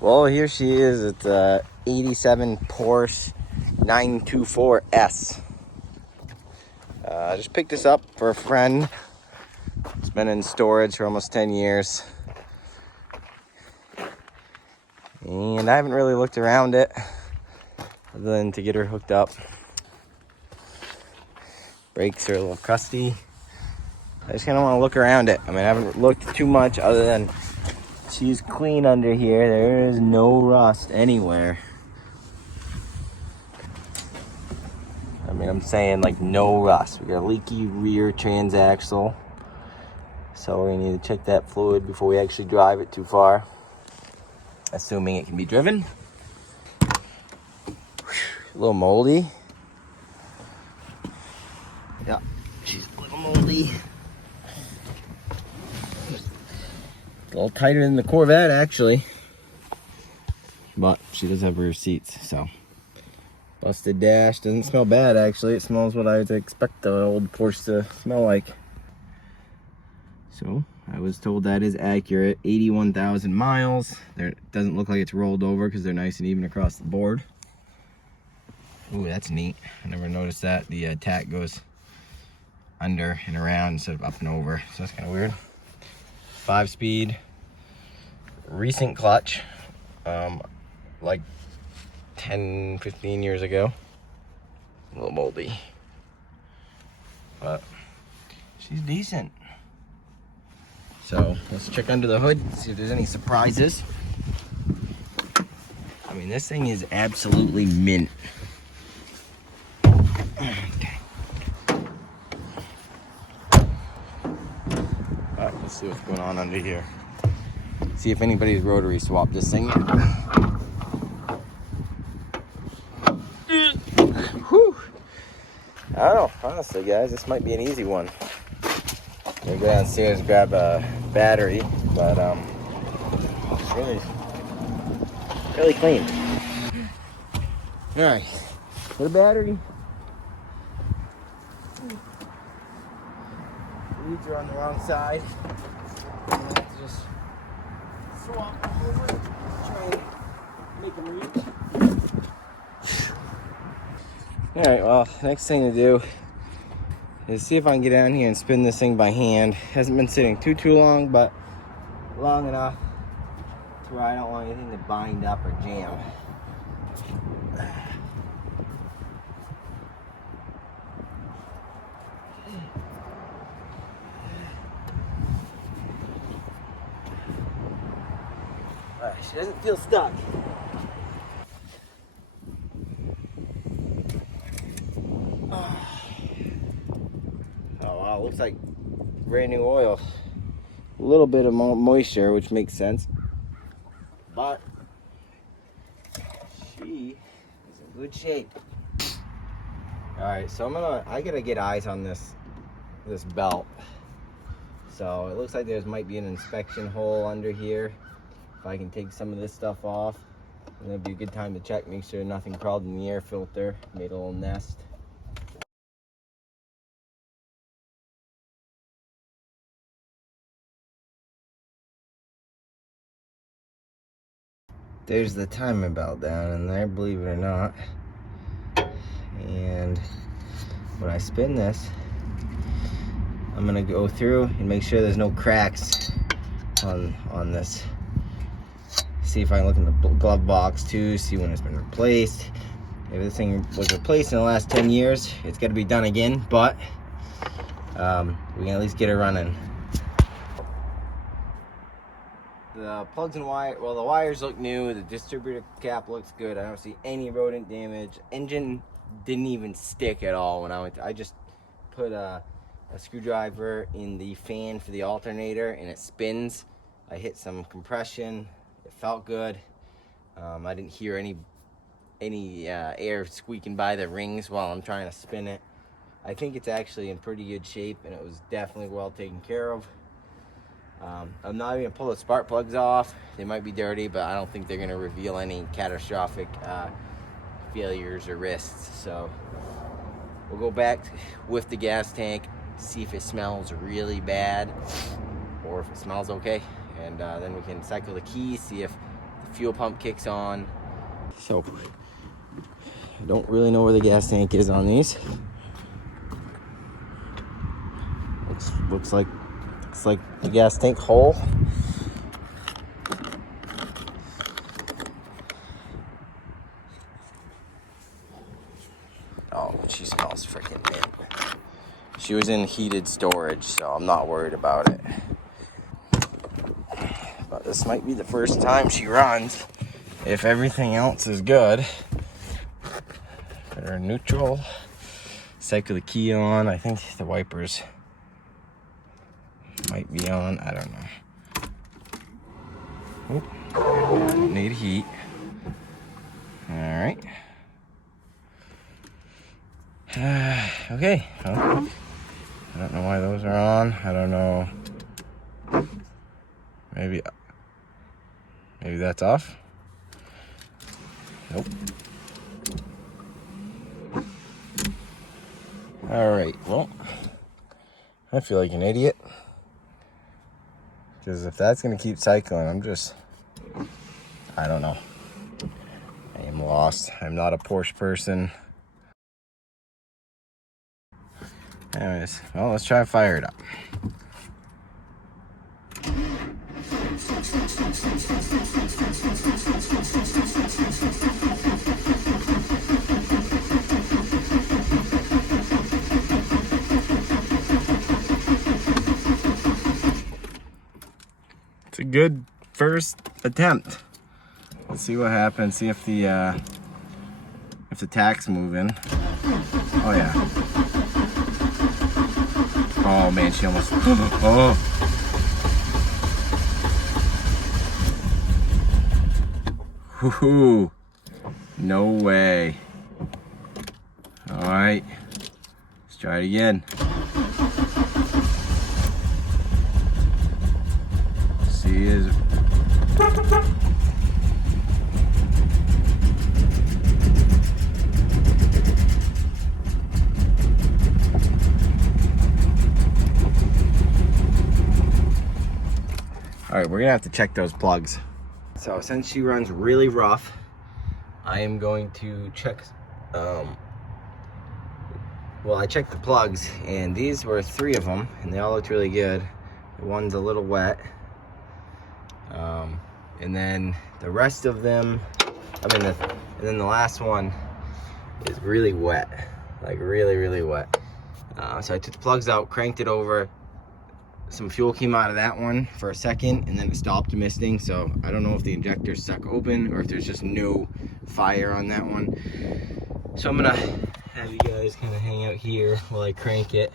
Well, here she is. It's a 87 Porsche 924S. I just picked this up for a friend. It's been in storage for almost 10 years. And I haven't really looked around it other than to get her hooked up. Brakes are a little crusty. I just kind of want to look around it. I mean, I haven't looked too much other than she's clean under here. There is no rust anywhere. I mean, I'm saying like no rust. We got a leaky rear transaxle. So we need to check that fluid before we actually drive it too far. Assuming it can be driven. A little moldy. Yeah, she's a little moldy. A little tighter than the Corvette, actually. But she does have rear seats, so. Busted dash. Doesn't smell bad, actually. It smells what I would expect the old Porsche to smell like. So, I was told that is accurate. 81,000 miles. There, it doesn't look like it's rolled over because they're nice and even across the board. Ooh, that's neat. I never noticed that. The tack goes under and around instead of up and over. So that's kind of weird. 5-speed. Recent clutch. Like 10, 15 years ago. A little moldy. But she's decent. So let's check under the hood, see if there's any surprises. I mean, this thing is absolutely mint. Okay. Alright, let's see what's going on under here. See if anybody's rotary swapped this thing yet. Whew. I don't know, honestly, guys, this might be an easy one. I'm gonna go downstairs and grab a battery, but it's really clean. All right, put a battery. Leads are on the wrong side. I have to just swap them over, try and make them reach. All right, well, next thing to do is see if I can get down here and spin this thing by hand. Hasn't been sitting too long, but long enough to where I don't want anything to bind up or jam. Alright, she doesn't feel stuck. Oh wow, looks like brand new oil. A little bit of moisture, which makes sense. But she is in good shape. Alright, so I gotta get eyes on this belt. So it looks like there might be an inspection hole under here. If I can take some of this stuff off, and that'd be a good time to check, make sure nothing crawled in the air filter, made a little nest. There's the timing belt down in there, believe it or not. And when I spin this, I'm gonna go through and make sure there's no cracks on this. See if I can look in the glove box too, see when it's been replaced. If this thing was replaced in the last 10 years, it's gotta be done again, but we can at least get it running. The plugs and wire, well, the wires look new. The distributor cap looks good. I don't see any rodent damage. Engine didn't even stick at all when I went to, I just put a screwdriver in the fan for the alternator and it spins. I hit some compression. It felt good. I didn't hear any air squeaking by the rings while I'm trying to spin it. I think it's actually in pretty good shape and it was definitely well taken care of. I'm not even gonna pull the spark plugs off. They might be dirty, but I don't think they're gonna reveal any catastrophic failures or risks. So we'll go back with the gas tank, see if it smells really bad or if it smells okay, and then we can cycle the keys, see if the fuel pump kicks on. So I don't really know where the gas tank is on these. Looks like the gas tank hole. Oh, she smells freaking mint. She was in heated storage, so I'm not worried about it. But this might be the first time she runs. If everything else is good, put her in neutral, cycle the key on. I think the wipers might be on. I don't know. Oh, need heat. All right. Okay. Well, I don't know why those are on. I don't know. Maybe that's off. Nope. All right. Well, I feel like an idiot. Because if that's going to keep cycling, I don't know. I am lost. I'm not a Porsche person. Anyways, well, let's try and fire it up. It's a good first attempt. Let's see what happens. See if the tack's moving. Oh yeah. Oh man, she almost. Oh. Woohoo! No way. All right. Let's try it again. See is. All right, we're gonna have to check those plugs. So since she runs really rough, I am going to check, well, I checked the plugs and these were 3 of them and they all looked really good. The one's a little wet. And then the rest of them, and then the last one is really wet, like really, really wet. So I took the plugs out, cranked it over. Some fuel came out of that one for a second and then it stopped misting, so I don't know if the injector's stuck open or if there's just no fire on that one. So I'm gonna have you guys kind of hang out here while I crank it.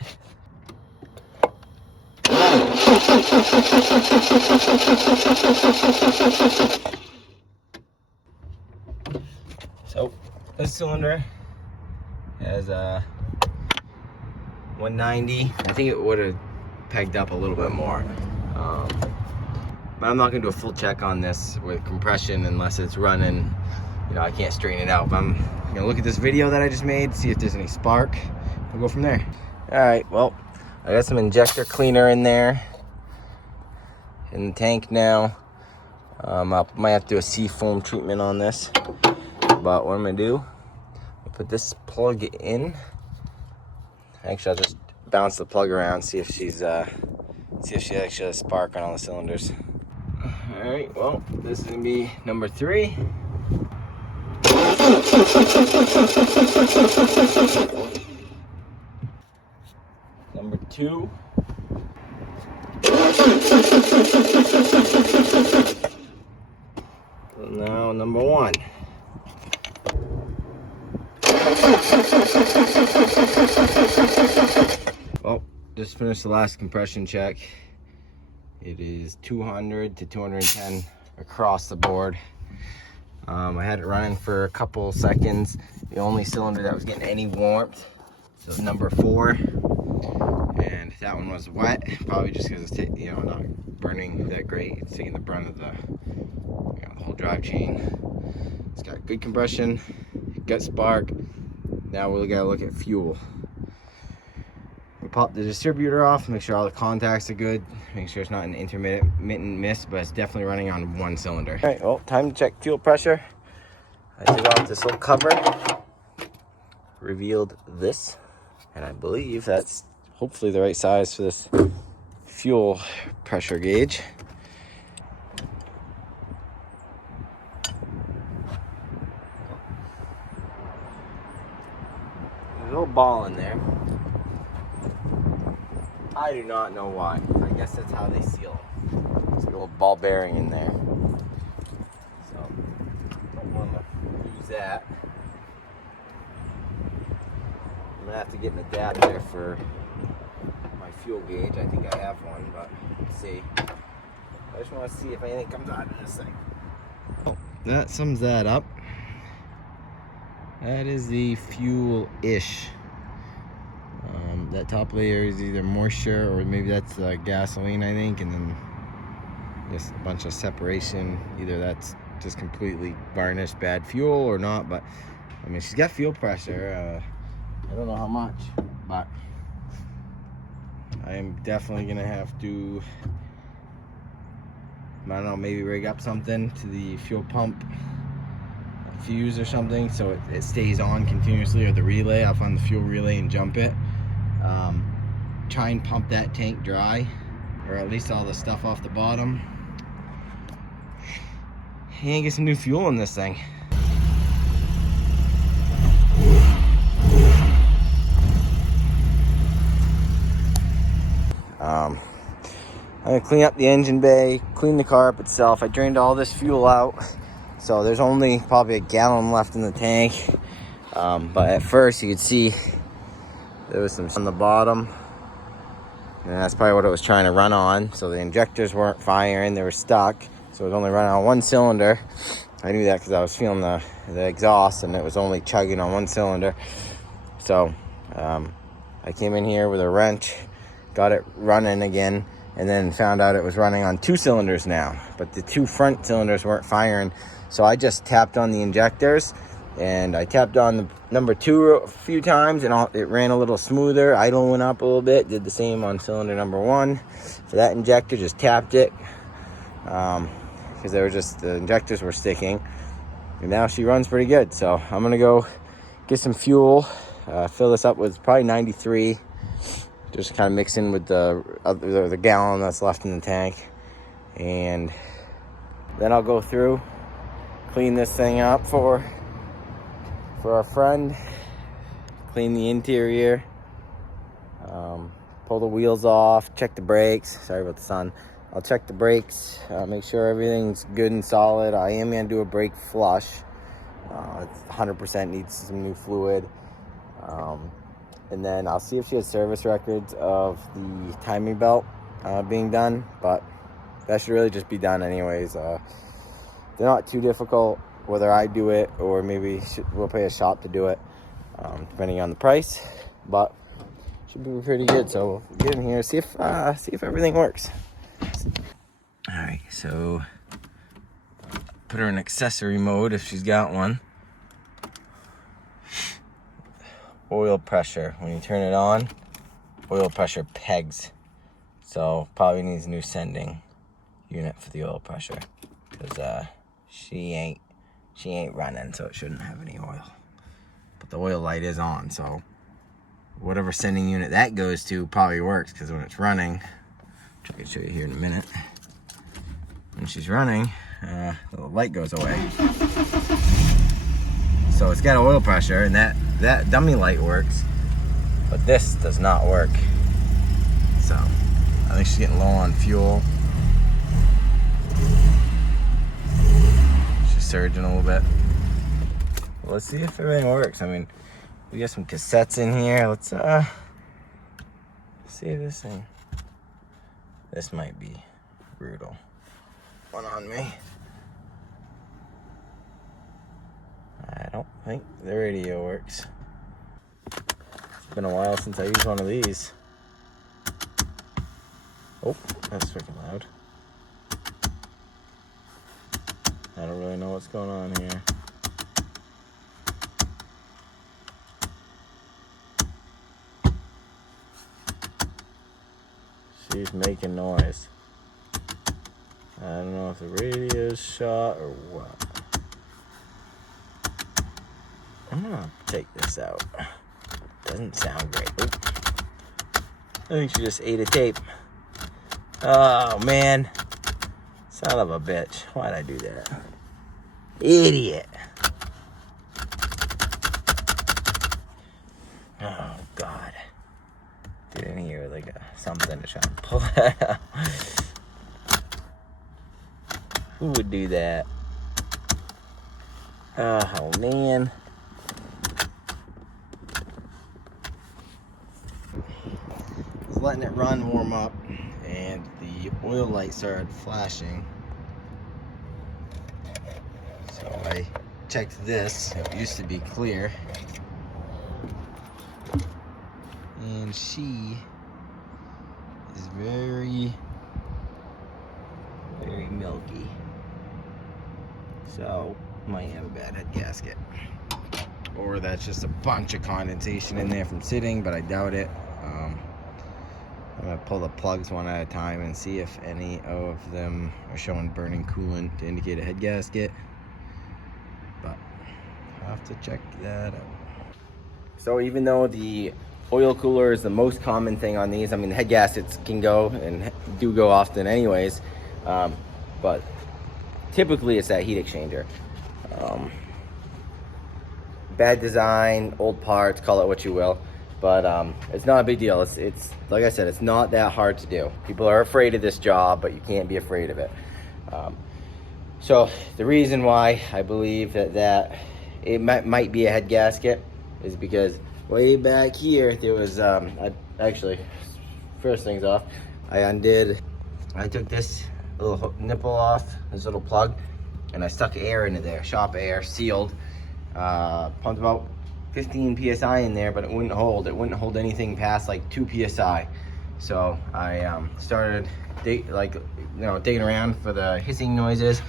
So this cylinder has 190. I think it would have pegged up a little bit more, but I'm not gonna do a full check on this with compression unless it's running. You know, I can't straighten it out, but I'm gonna look at this video that I just made, see if there's any spark. We'll go from there. All right, well, I got some injector cleaner in there in the tank now. I might have to do a seafoam treatment on this, but what I'm gonna do, I'll put this plug in. Actually, I'll just bounce the plug around, see if she actually has a spark on all the cylinders. All right, well, this is gonna be number 3. Number 2. And now number 1. Well, just finished the last compression check. It is 200 to 210 across the board. I had it running for a couple seconds. The only cylinder that was getting any warmth was number 4, and that one was wet, probably just because it's not burning that great. It's taking the brunt of the whole drive chain. It's got good compression, good spark. Now we gotta look at fuel. We're pop the distributor off, make sure all the contacts are good, make sure it's not an intermittent miss, but it's definitely running on one cylinder. All right, well, time to check fuel pressure. I took off this little cover, revealed this, and I believe that's hopefully the right size for this fuel pressure gauge. There's a little ball in there. I do not know why. I guess that's how they seal them. There's a little ball bearing in there. So, don't want to lose that. I'm going to have to get an adapter for my fuel gauge. I think I have one, but let's see. I just want to see if anything comes out of this thing. Oh, that sums that up. That is the fuel-ish. That top layer is either moisture or maybe that's gasoline, I think, and then just a bunch of separation. Either that's just completely varnished bad fuel or not, but I mean, she's got fuel pressure. I don't know how much, but I am definitely gonna have to, I don't know, maybe rig up something to the fuel pump fuse or something so it stays on continuously, or the relay. I'll find the fuel relay and jump it. Try and pump that tank dry, or at least all the stuff off the bottom, and get some new fuel in this thing. I'm gonna clean up the engine bay, clean the car up itself. I drained all this fuel out, so there's only probably a gallon left in the tank. But at first you could see there was some on the bottom, and that's probably what it was trying to run on. So the injectors weren't firing, they were stuck, so it was only running on one cylinder. I knew that because I was feeling the exhaust, and it was only chugging on one cylinder. So I came in here with a wrench, got it running again, and then found out it was running on two cylinders now, but the two front cylinders weren't firing. So I just tapped on the injectors, and I tapped on the number 2 a few times, and it ran a little smoother. Idle went up a little bit. Did the same on cylinder number 1 for that injector. Just tapped it because the injectors were sticking, and now she runs pretty good. So I'm gonna go get some fuel, fill this up with probably 93. Just kind of mix in with the gallon that's left in the tank, and then I'll go through, clean this thing up for our friend, clean the interior, pull the wheels off, check the brakes. Sorry about the sun. I'll check the brakes, make sure everything's good and solid. I am gonna do a brake flush. It's 100% needs some new fluid. And then I'll see if she has service records of the timing belt being done, but that should really just be done anyways. They're not too difficult, whether I do it or maybe we'll pay a shop to do it, depending on the price, but should be pretty good. So we'll get in here, see if everything works. All right, so put her in accessory mode if she's got one. Oil pressure, when you turn it on, oil pressure pegs, so probably needs a new sending unit for the oil pressure, because she ain't running, so it shouldn't have any oil. But the oil light is on, so whatever sending unit that goes to probably works, because when it's running, which I can show you here in a minute, when she's running, the light goes away. So it's got oil pressure, and that dummy light works, but this does not work. So I think she's getting low on fuel. She's surging a little bit. Let's see if everything works. I mean, we got some cassettes in here. Let's see if this might be brutal. One on me. I don't think the radio works. It's been a while since I used one of these. Oh, that's freaking loud. I don't really know what's going on here. She's making noise. I don't know if the radio's shot or what. I'm gonna take this out. Doesn't sound great. Oop. I think she just ate a tape. Oh man. Son of a bitch. Why'd I do that? Idiot. Oh God. Get in here with like something to try and pull that out. Who would do that? Oh man. I was letting it run, warm up, and the oil light started flashing. So I checked this. It used to be clear. And she is very, very milky. So, might have a bad head gasket. Or that's just a bunch of condensation in there from sitting, but I doubt it. I'm gonna pull the plugs one at a time and see if any of them are showing burning coolant to indicate a head gasket. But I'll have to check that out. So even though the oil cooler is the most common thing on these, I mean, the head gaskets can go and do go often anyways, but typically it's that heat exchanger. Bad design, old parts, call it what you will, but it's not a big deal. It's like I said, it's not that hard to do. People are afraid of this job, but you can't be afraid of it. So the reason why I believe that it might be a head gasket is because way back here there was actually, first things off, I took this little nipple off, this little plug, and I stuck air into there, shop air, sealed. Pumped about 15 psi in there, but it wouldn't hold. It wouldn't hold anything past like 2 psi. So I started digging around for the hissing noises,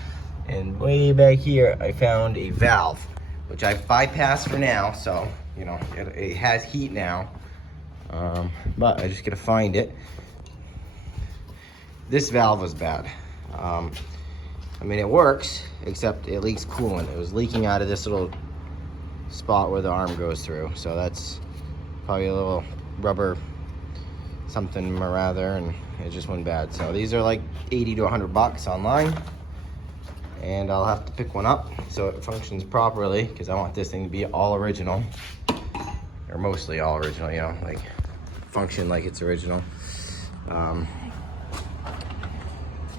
and way back here I found a valve, which I've bypassed for now. So you know it has heat now, but I just gotta find it. This valve was bad. I mean, it works, except it leaks coolant. It was leaking out of this little spot where the arm goes through. So that's probably a little rubber something or rather, and it just went bad. So these are like 80 to 100 bucks online, and I'll have to pick one up so it functions properly, because I want this thing to be all original, or mostly all original, you know, like function like it's original.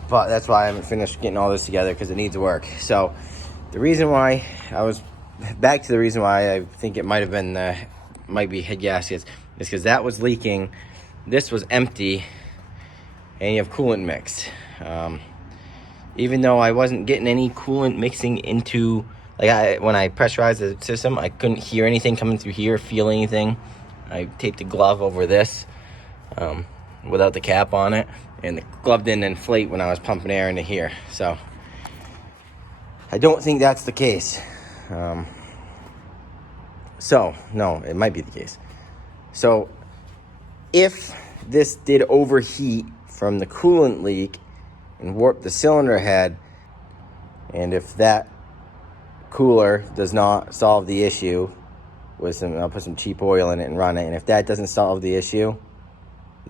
But that's why I haven't finished getting all this together, because it needs work. So the reason why I think it might be head gaskets is because that was leaking, this was empty, and you have coolant mixed. Even though I wasn't getting any coolant mixing into, when I pressurized the system, I couldn't hear anything coming through here, feel anything. I taped a glove over this without the cap on it, and the glove didn't inflate when I was pumping air into here. So I don't think that's the case. So no, it might be the case. So if this did overheat from the coolant leak and warp the cylinder head, and if that cooler does not solve the issue with I'll put some cheap oil in it and run it, and if that doesn't solve the issue,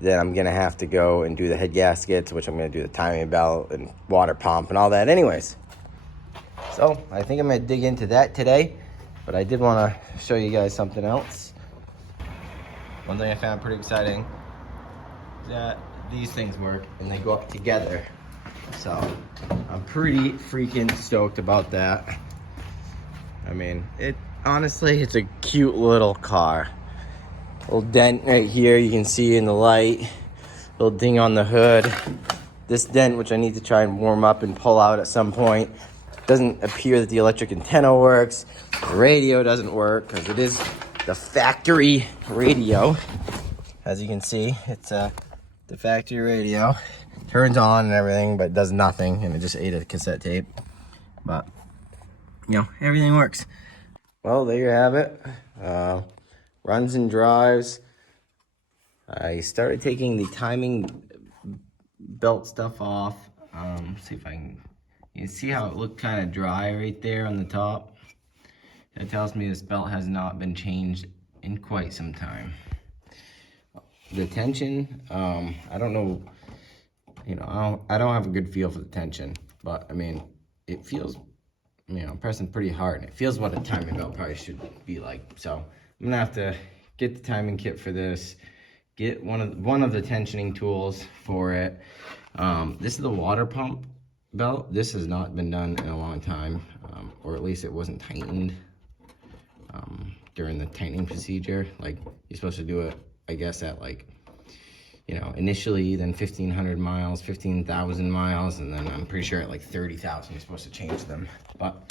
then I'm gonna have to go and do the head gaskets, which I'm gonna do the timing belt and water pump and all that anyways. So I think I'm gonna dig into that today, but I did wanna show you guys something else. One thing I found pretty exciting is that these things work and they go up together. So I'm pretty freaking stoked about that. I mean, honestly, it's a cute little car. Little dent right here, you can see in the light. Little ding on the hood. This dent, which I need to try and warm up and pull out at some point. Doesn't appear that the electric antenna works. The radio doesn't work because it is the factory radio. As you can see, it's the factory radio. Turns on and everything, but does nothing, and it just ate a cassette tape. But, you know, everything works. Well, there you have it. Runs and drives. I started taking the timing belt stuff off. See if I can, you see how it looked kind of dry right there on the top? That tells me this belt has not been changed in quite some time. The tension, I don't know, you know, I don't have a good feel for the tension, but I mean, it feels, you know, I'm pressing pretty hard, and it feels what a timing belt probably should be like. So I'm gonna have to get the timing kit for this, get one of the tensioning tools for it. This is the water pump belt. This has not been done in a long time, or at least it wasn't tightened during the tightening procedure. Like, you're supposed to do it, I guess, at like, you know, initially, then 1,500 miles, 15,000 miles, and then I'm pretty sure at like 30,000 you're supposed to change them. But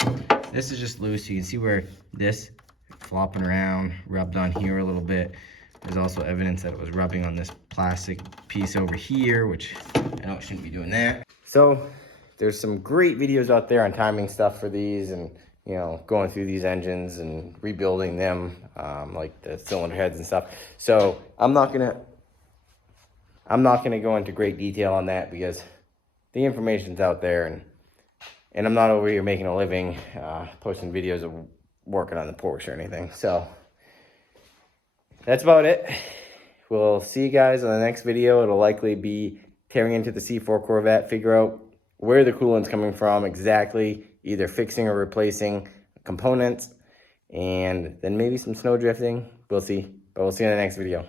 this is just loose. You can see where this flopping around, rubbed on here a little bit. There's also evidence that it was rubbing on this plastic piece over here, which I know it shouldn't be doing that. So there's some great videos out there on timing stuff for these, and you know, going through these engines and rebuilding them, like the cylinder heads and stuff. So I'm not gonna go into great detail on that because the information's out there, and I'm not over here making a living posting videos of working on the Porsche or anything. So that's about it. We'll see you guys on the next video. It'll likely be tearing into the C4 Corvette, figure out where the coolant's coming from exactly, either fixing or replacing components, and then maybe some snow drifting. We'll see. But we'll see you in the next video.